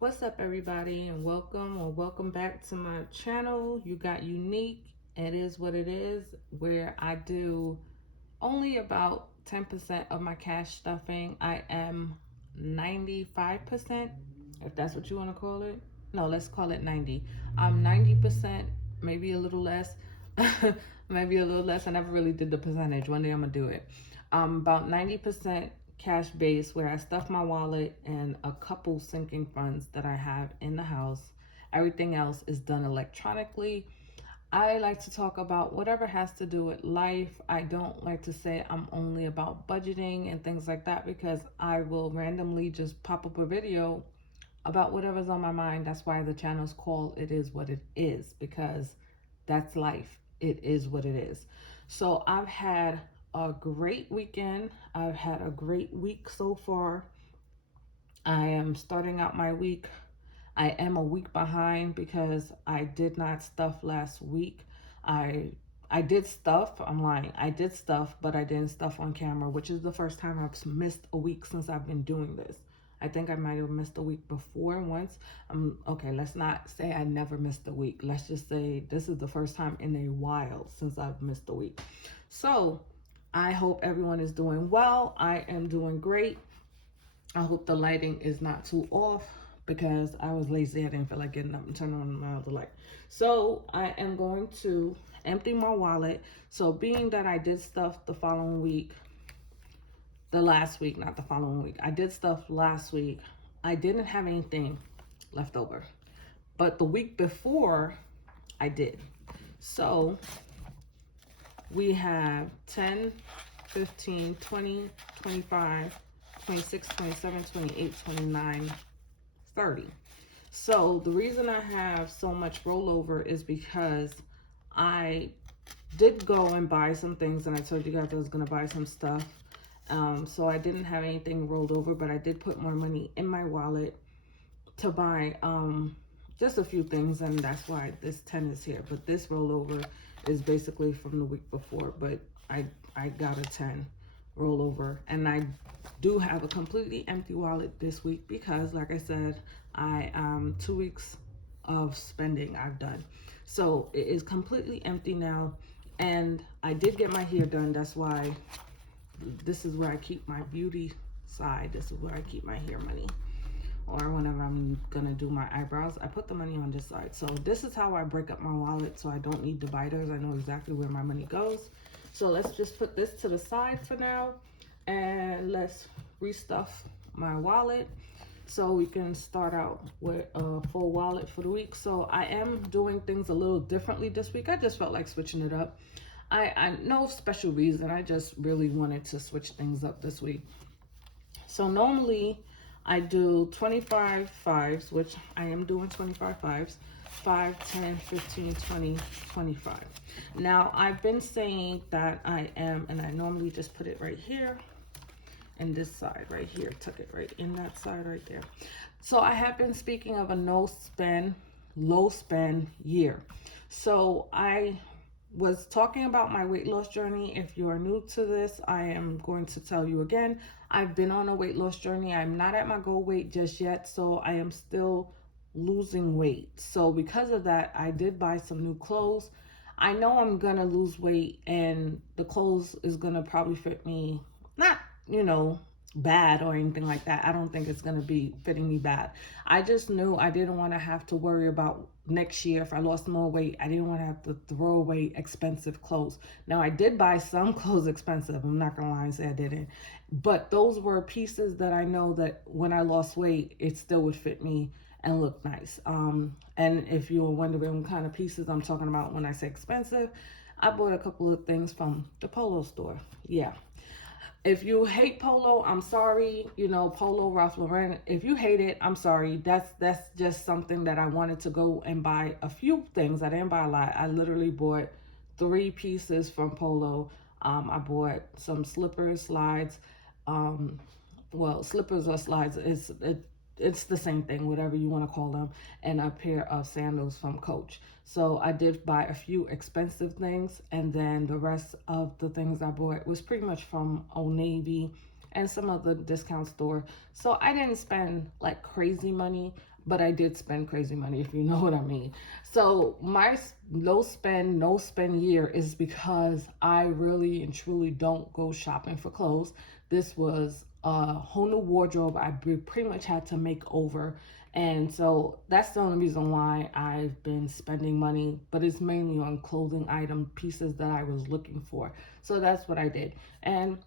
What's up, everybody, and welcome back to my channel. You got Unique. It is what it is, where I do only about 10% of my cash stuffing. I am 95%, if that's what you want to call it. No, let's call it 90. I'm 90%, maybe a little less. Maybe a little less. I never really did the percentage. One day I'm gonna do it. About 90% cash base, where I stuff my wallet and a couple sinking funds that I have in the house. Everything else is done electronically. I like to talk about whatever has to do with life. I don't like to say I'm only about budgeting and things like that, because I will randomly just pop up a video about whatever's on my mind. That's why the channel's called It Is What It Is, because that's life. It is what it is. So I've had a great weekend. I've had a great week so far. I am starting out my week. I am a week behind because I did not stuff last week. I I did stuff. I'm lying. I did stuff, but I didn't stuff on camera, which is the first time I've missed a week since I've been doing this. I think I might have missed a week before once. Okay, let's not say I never missed a week. Let's just say this is the first time in a while since I've missed a week. So I hope everyone is doing well. I am doing great. I hope the lighting is not too off, because I was lazy. I didn't feel like getting up and turning on my other light. So I am going to empty my wallet. So being that I did stuff the following week, the last week, not the following week, I did stuff last week, I didn't have anything left over. But the week before, I did. So we have 10, 15, 20, 25, 26, 27, 28, 29, 30. So the reason I have so much rollover is because I did go and buy some things, and I told you guys I was going to buy some stuff. So I didn't have anything rolled over, but I did put more money in my wallet to buy just a few things, and that's why this 10 is here. But this rollover is basically from the week before, but I got a 10 rollover, and I do have a completely empty wallet this week because, like I said, I 2 weeks of spending I've done. So it is completely empty now, and I did get my hair done. That's why this is where I keep my beauty side. This is where I keep my hair money. Or whenever I'm gonna do my eyebrows, I put the money on this side. So this is how I break up my wallet, so I don't need dividers. I know exactly where my money goes. So let's just put this to the side for now, and let's restuff my wallet so we can start out with a full wallet for the week. So I am doing things a little differently this week. I just felt like switching it up. I no special reason. I just really wanted to switch things up this week. So normally I do 25 fives, which I am doing 25 fives, 5, 10, 15, 20, 25. Now I've been saying that I am, and I normally just put it right here in this side right here, tuck it right in that side right there. So I have been speaking of a no spend, low spend year. So I was talking about my weight loss journey. If you are new to this, I am going to tell you again. I've been on a weight loss journey. I'm not at my goal weight just yet, so I am still losing weight. So because of that, I did buy some new clothes. I know I'm gonna lose weight, and the clothes is gonna probably fit me, not, bad or anything like that. I don't think it's going to be fitting me bad. I just knew I didn't want to have to worry about next year if I lost more weight. I didn't want to have to throw away expensive clothes. Now, I did buy some clothes expensive. I'm not going to lie and say I didn't. But those were pieces that I know that when I lost weight, it still would fit me and look nice. And if you were wondering what kind of pieces I'm talking about when I say expensive, I bought a couple of things from the Polo store. Yeah. If you hate Polo, I'm sorry. Polo, Ralph Lauren. If you hate it, I'm sorry. That's just something that I wanted to go and buy a few things. I didn't buy a lot. I literally bought 3 pieces from Polo. I bought some slippers, slides. Well, slippers or slides. It's the same thing, whatever you want to call them, and a pair of sandals from Coach. So I did buy a few expensive things, and then the rest of the things I bought was pretty much from Old Navy and some other discount store. So I didn't spend like crazy money. but I did spend crazy money, if you know what I mean. So my low spend, no spend year is because I really and truly don't go shopping for clothes. This was a whole new wardrobe I pretty much had to make over. And so that's the only reason why I've been spending money, but it's mainly on clothing item pieces that I was looking for. So that's what I did. And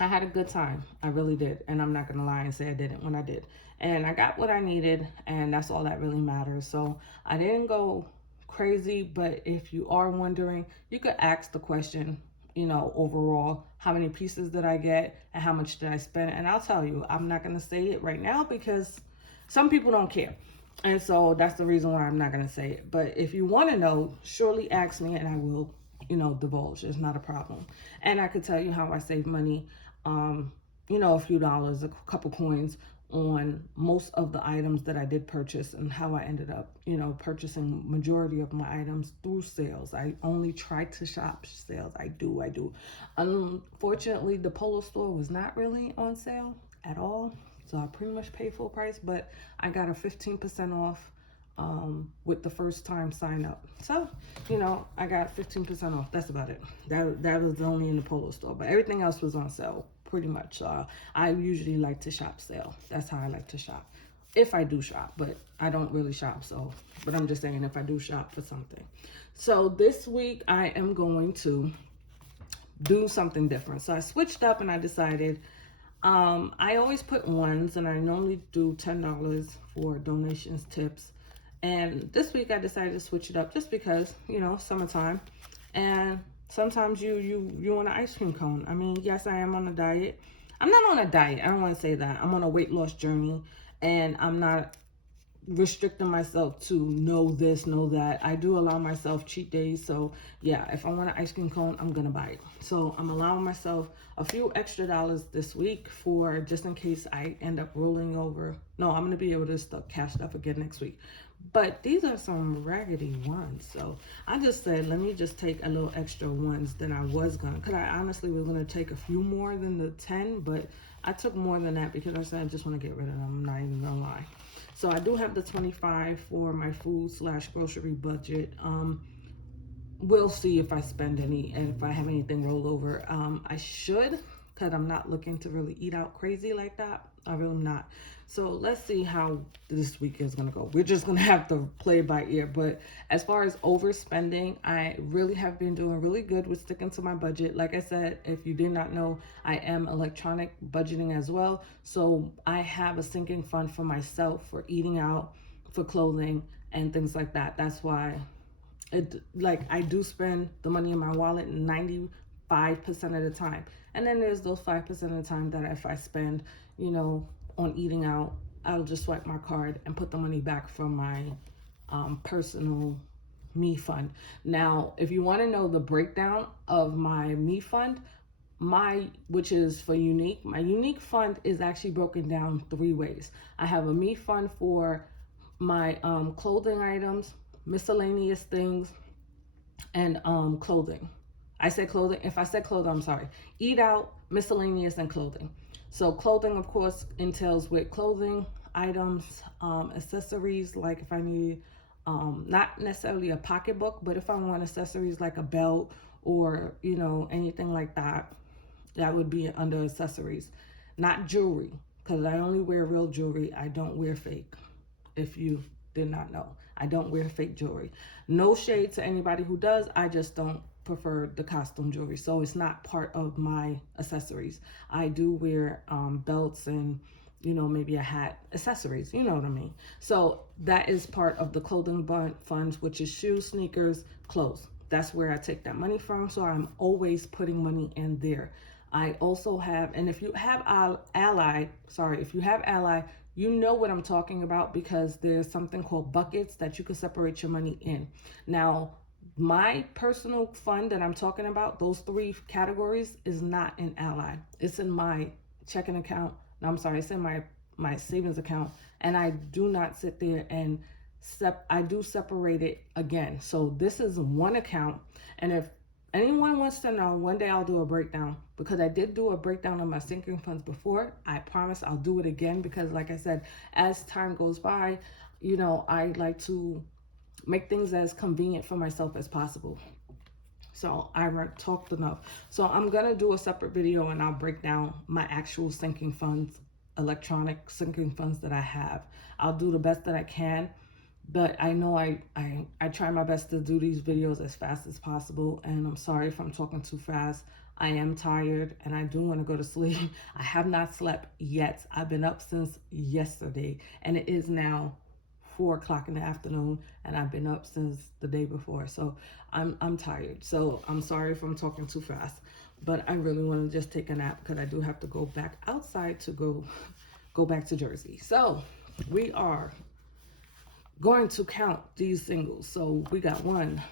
I had a good time. I really did. And I'm not going to lie and say I didn't when I did. And I got what I needed, and that's all that really matters. So I didn't go crazy, but if you are wondering, you could ask the question, overall, how many pieces did I get and how much did I spend? And I'll tell you, I'm not going to say it right now because some people don't care. And so that's the reason why I'm not going to say it. But if you want to know, surely ask me and I will, divulge. It's not a problem. And I could tell you how I save money, a few dollars, a couple coins on most of the items that I did purchase and how I ended up, purchasing majority of my items through sales. I only try to shop sales. I do. Unfortunately, the Polo store was not really on sale at all. So I pretty much paid full price, but I got a 15% off with the first time sign up. So, I got 15% off. That's about it. That was only in the Polo store, but everything else was on sale pretty much. I usually like to shop sale. That's how I like to shop. If I do shop, but I don't really shop. But I'm just saying if I do shop for something. So this week I am going to do something different. So I switched up and I decided I always put ones, and I normally do $10 for donations, tips. And this week I decided to switch it up just because, summertime. And sometimes you want an ice cream cone. I mean, yes, I am on a diet. I'm not on a diet. I don't want to say that. I'm on a weight loss journey, and I'm not restricting myself to know this, know that. I do allow myself cheat days. So yeah, if I want an ice cream cone, I'm gonna buy it. So I'm allowing myself a few extra dollars this week for just in case I end up rolling over. No, I'm gonna be able to cash stuff again next week. But these are some raggedy ones. So I just said, let me just take a little extra ones than I was gonna, because I honestly was gonna take a few more than the 10, but I took more than that because I said I just want to get rid of them. I'm not even gonna lie. So I do have the 25 for my food/grocery budget. We'll see if I spend any and if I have anything rolled over. I should, because I'm not looking to really eat out crazy like that. I really am not. So let's see how this week is going to go. We're just going to have to play it by ear. But as far as overspending, I really have been doing really good with sticking to my budget. Like I said, if you did not know, I am electronic budgeting as well. So I have a sinking fund for myself for eating out, for clothing, and things like that. That's why I do spend the money in my wallet 95% of the time. And then there's those 5% of the time that if I spend, on eating out, I'll just swipe my card and put the money back from my personal me fund. Now, if you want to know the breakdown of my me fund, which is for unique, my unique fund is actually broken down 3 ways. I have a me fund for my clothing items, miscellaneous things, and clothing. I said clothing. If I said clothing, I'm sorry. Eat out, miscellaneous, and clothing. So clothing, of course, entails with clothing items, accessories, like if I need, not necessarily a pocketbook, but if I want accessories like a belt or, anything like that, that would be under accessories. Not jewelry, because I only wear real jewelry. I don't wear fake, if you did not know. I don't wear fake jewelry. No shade to anybody who does. I just don't prefer the costume jewelry. So it's not part of my accessories. I do wear belts and, maybe a hat, accessories. You know what I mean? So that is part of the clothing funds, which is shoes, sneakers, clothes. That's where I take that money from. So I'm always putting money in there. I also have, and if you have Ally, you know what I'm talking about because there's something called buckets that you can separate your money in. Now, my personal fund that I'm talking about, those 3 categories, is not in Ally. It's in my checking account. No, I'm sorry, it's in my savings account. And I do not sit there and I do separate it again. So this is one account. And if anyone wants to know, one day I'll do a breakdown, because I did do a breakdown of my sinking funds before. I promise I'll do it again, because like I said, as time goes by, you know, I like to make things as convenient for myself as possible. So I talked enough. So I'm going to do a separate video and I'll break down my actual sinking funds, electronic sinking funds that I have. I'll do the best that I can, but I know I try my best to do these videos as fast as possible, and I'm sorry if I'm talking too fast. I am tired and I do want to go to sleep. I have not slept yet. I've been up since yesterday, and it is now 4 o'clock in the afternoon, and I've been up since the day before. So I'm tired. So I'm sorry if I'm talking too fast, but I really want to just take a nap, because I do have to go back outside to go back to Jersey. So we are going to count these singles. So we got 1,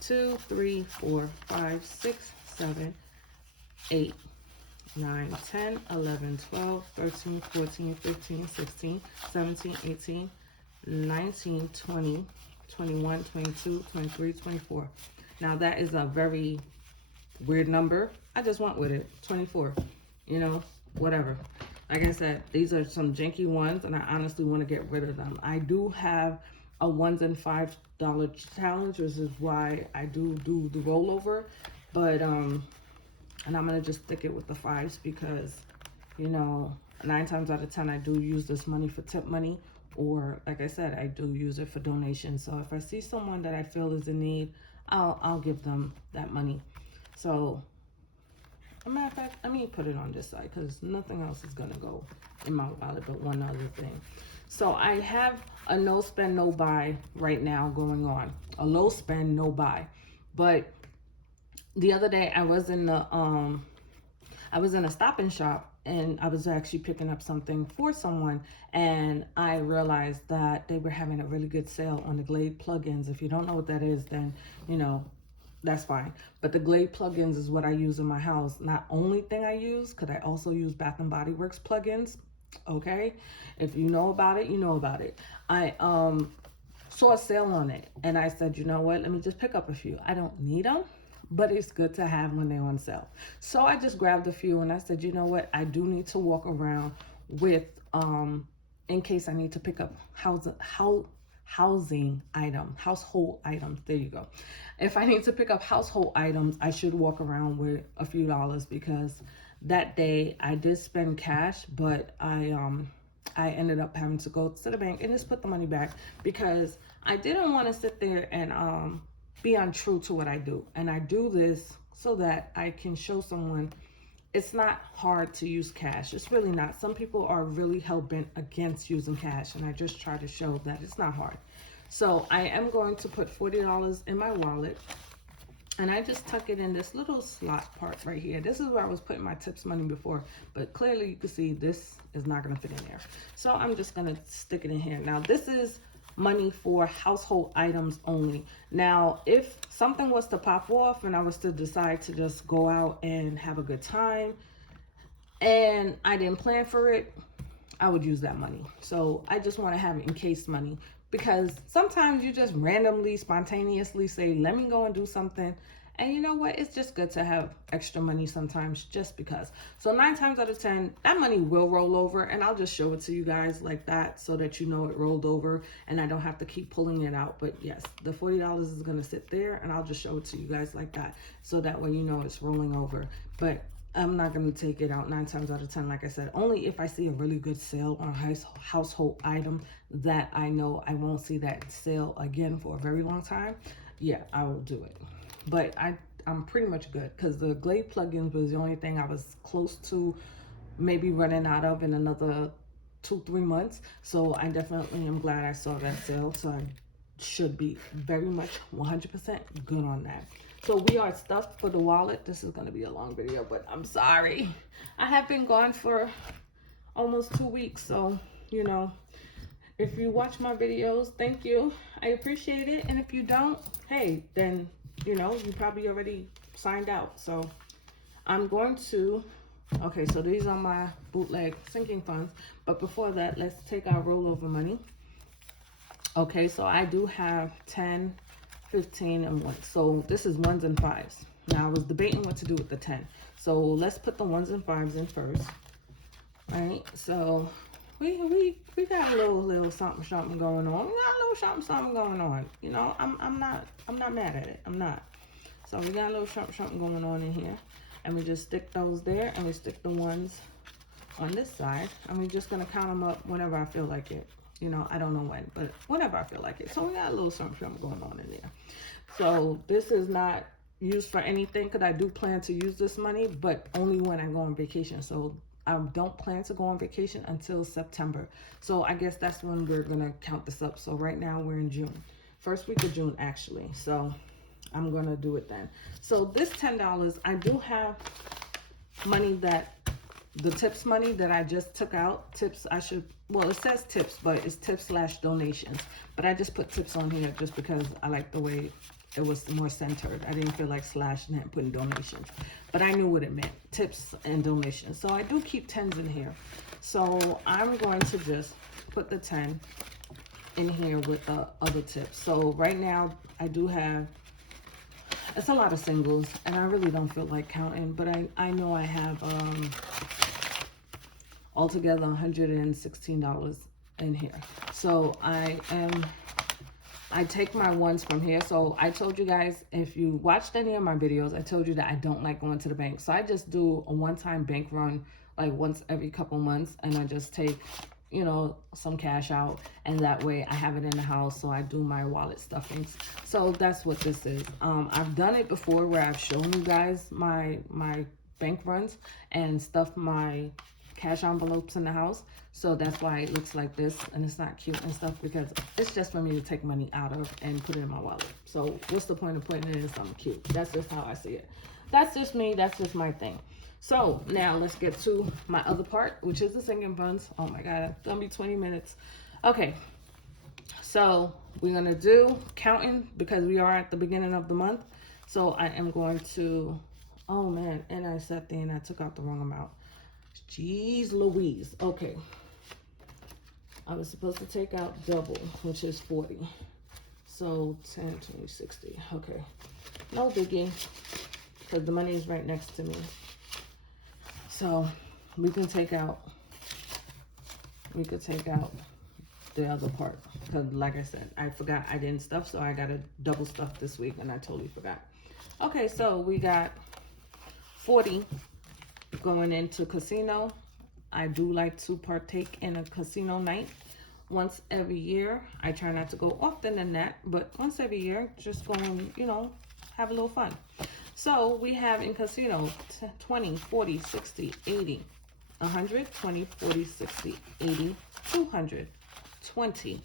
2, 3, 4, 5, 6, 7, 8, 9, 10, 11, 12, 13, 14, 15, 16, 17, 18, 19, 20, 21, 22, 23, 24. Now that is a very weird number. I just went with it. 24. You know, whatever. Like I said, these are some janky ones, and I honestly want to get rid of them. I do have a $1 and $5 challenge, which is why I do the rollover. But and I'm gonna just stick it with the 5s, because, you know, 9 times out of 10 I do use this money for tip money, or like I said, I do use it for donations. So if I see someone that I feel is in need, I'll give them that money. So, as a matter of fact, let me put it on this side, because nothing else is gonna go in my wallet but one other thing. So I have a no spend, no buy right now going on. A low spend, no buy. But the other day I was in a Stop and Shop, and I was actually picking up something for someone, and I realized that they were having a really good sale on the Glade plugins. If you don't know what that is, then, you know, that's fine. But the Glade plugins is what I use in my house. Not only thing I use, because I also use Bath and Body Works plugins. Okay, if you know about it, you know about it. I saw a sale on it, and I said, you know what, let me just pick up a few. I don't need them, but it's good to have when they're on sale. So I just grabbed a few, and I said, you know what, I do need to walk around with in case I need to pick up household items. There you go. If I need to pick up household items, I should walk around with a few dollars, because that day I did spend cash, but I ended up having to go to the bank and just put the money back, because I didn't want to sit there and be untrue to what I do. And I do this so that I can show someone it's not hard to use cash. It's really not. Some people are really hell-bent against using cash, and I just try to show that it's not hard. So I am going to put $40 in my wallet, and I just tuck it in this little slot part right here. This is where I was putting my tips money before, but clearly you can see this is not gonna fit in there. So I'm just gonna stick it in here. Now this is money for household items only. Now, if something was to pop off and I was to decide to just go out and have a good time and I didn't plan for it, I would use that money. So I just want to have it in case money, because sometimes you just randomly, spontaneously say, let me go and do something. And you know what? It's just good to have extra money sometimes, just because. So 9 times out of 10, that money will roll over, and I'll just show it to you guys like that so that you know it rolled over and I don't have to keep pulling it out. But yes, the $40 is going to sit there, and I'll just show it to you guys like that so that way you know it's rolling over. But I'm not going to take it out 9 times out of 10, like I said. Only if I see a really good sale on a household item that I know I won't see that sale again for a very long time. Yeah, I will do it. But I'm pretty much good, because the Glade plugins was the only thing I was close to maybe running out of in another 2-3 months. So I definitely am glad I saw that sale. So I should be very much 100% good on that. So we are stuffed for the wallet. This is going to be a long video, but I'm sorry. I have been gone for almost 2 weeks. So, you know, if you watch my videos, thank you. I appreciate it. And if you don't, hey, then, you know, you probably already signed out. So I'm going to, okay, so these are my bootleg sinking funds. But before that, let's take our rollover money. Okay, so I do have 10, 15, and 1. So this is 1s and 5s. Now I was debating what to do with the 10. So let's put the 1s and 5s in first. Right? So we got a little something going on. We got a little something going on. You know, I'm not mad at it. I'm not. So we got a little something going on in here. And we just stick those there, and we stick the ones on this side. And we're just gonna count them up whenever I feel like it. You know, I don't know when, but whenever I feel like it. So we got a little something going on in there. So this is not used for anything, because I do plan to use this money, but only when I go on vacation. So I don't plan to go on vacation until September. So I guess that's when we're gonna count this up. So right now we're in June, first week of June actually. So I'm gonna do it then. So this $10, I do have money that, the tips money that I just took out. Tips, well, it says tips, but it's tips / donations. But I just put tips on here just because I like the way it was more centered. I didn't feel like slashing it and putting donations. But I knew what it meant, tips and donations. So I do keep 10s in here. So I'm going to just put the 10 in here with the other tips. So right now I do have, it's a lot of singles, and I really don't feel like counting, but I know I have altogether $116 in here. So I take my ones from here. So I told you guys, if you watched any of my videos, I told you that I don't like going to the bank. So I just do a one-time bank run like once every couple months, and I just take, you know, some cash out, and that way I have it in the house. So I do my wallet stuffings. So that's what this is. I've done it before where I've shown you guys my bank runs and stuffed my cash envelopes in the house. So that's why it looks like this, and it's not cute and stuff, because it's just for me to take money out of and put it in my wallet. So what's the point of putting it in something cute? That's just how I see it. That's just me. That's just my thing. So now let's get to my other part, which is the sinking funds. Oh my God, it's gonna be 20 minutes. Okay, so we're gonna do counting because we are at the beginning of the month. So I am going to, oh man, and I sat there and I took out the wrong amount. Jeez Louise. Okay, I was supposed to take out double, which is 40. So 10, 20, 60. Okay, no biggie, because the money is right next to me. So we can take out, the other part, because like I said, I forgot I didn't stuff, so I got to double stuff this week, and I totally forgot. Okay, so we got 40 going into casino. I do like to partake in a casino night once every year. I try not to go often than that, but once every year, just go and, you know, have a little fun. So we have in casino 20, 40, 60, 80, 100, 20, 40, 60, 80, 200, 20.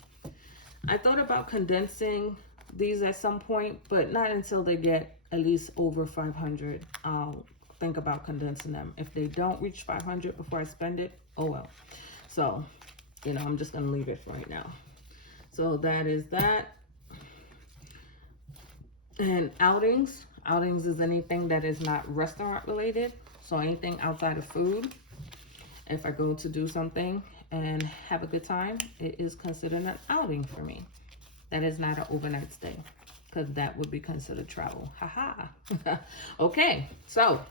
I thought about condensing these at some point, but not until they get at least over 500. I'll think about condensing them. If they don't reach 500 before I spend it, oh well. So, you know, I'm just going to leave it for right now. So that is that. And outings. Outings is anything that is not restaurant related. So anything outside of food. If I go to do something and have a good time, it is considered an outing for me. That is not an overnight stay, because that would be considered travel. Haha. Okay, so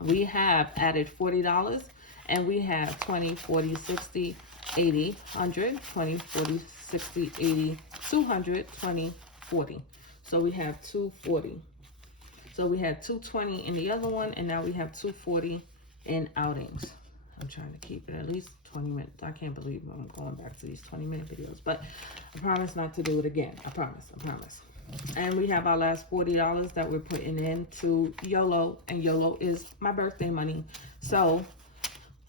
we have added $40, and we have 20, 40, 60, 80, 100, 20, 40, 60, 80, 200, 20, 40. So we have 240. So we had 220 in the other one, and now we have 240 in outings. I'm trying to keep it at least 20 minutes. I can't believe I'm going back to these 20-minute videos, but I promise not to do it again. I promise. And we have our last $40 that we're putting into YOLO, and YOLO is my birthday money. So,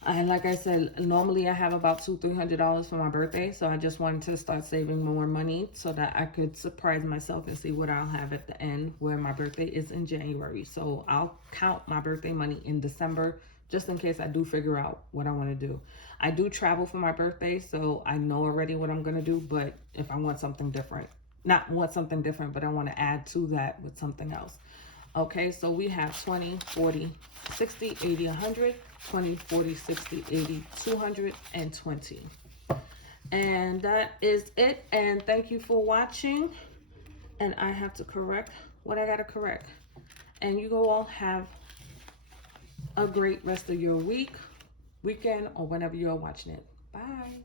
and like I said, normally I have about $200-300 for my birthday. So I just wanted to start saving more money so that I could surprise myself and see what I'll have at the end, where my birthday is in January. So I'll count my birthday money in December, just in case I do figure out what I want to do. I do travel for my birthday, so I know already what I'm going to do. But if I want something different, not want something different, but I want to add to that with something else. Okay, so we have 20, 40, 60, 80, 100, 20, 40, 60, 80, 200, and 20. And that is it. And thank you for watching. and I have to correct what I gotta correct. And you all have a great rest of your week, weekend, or whenever you're watching it. Bye.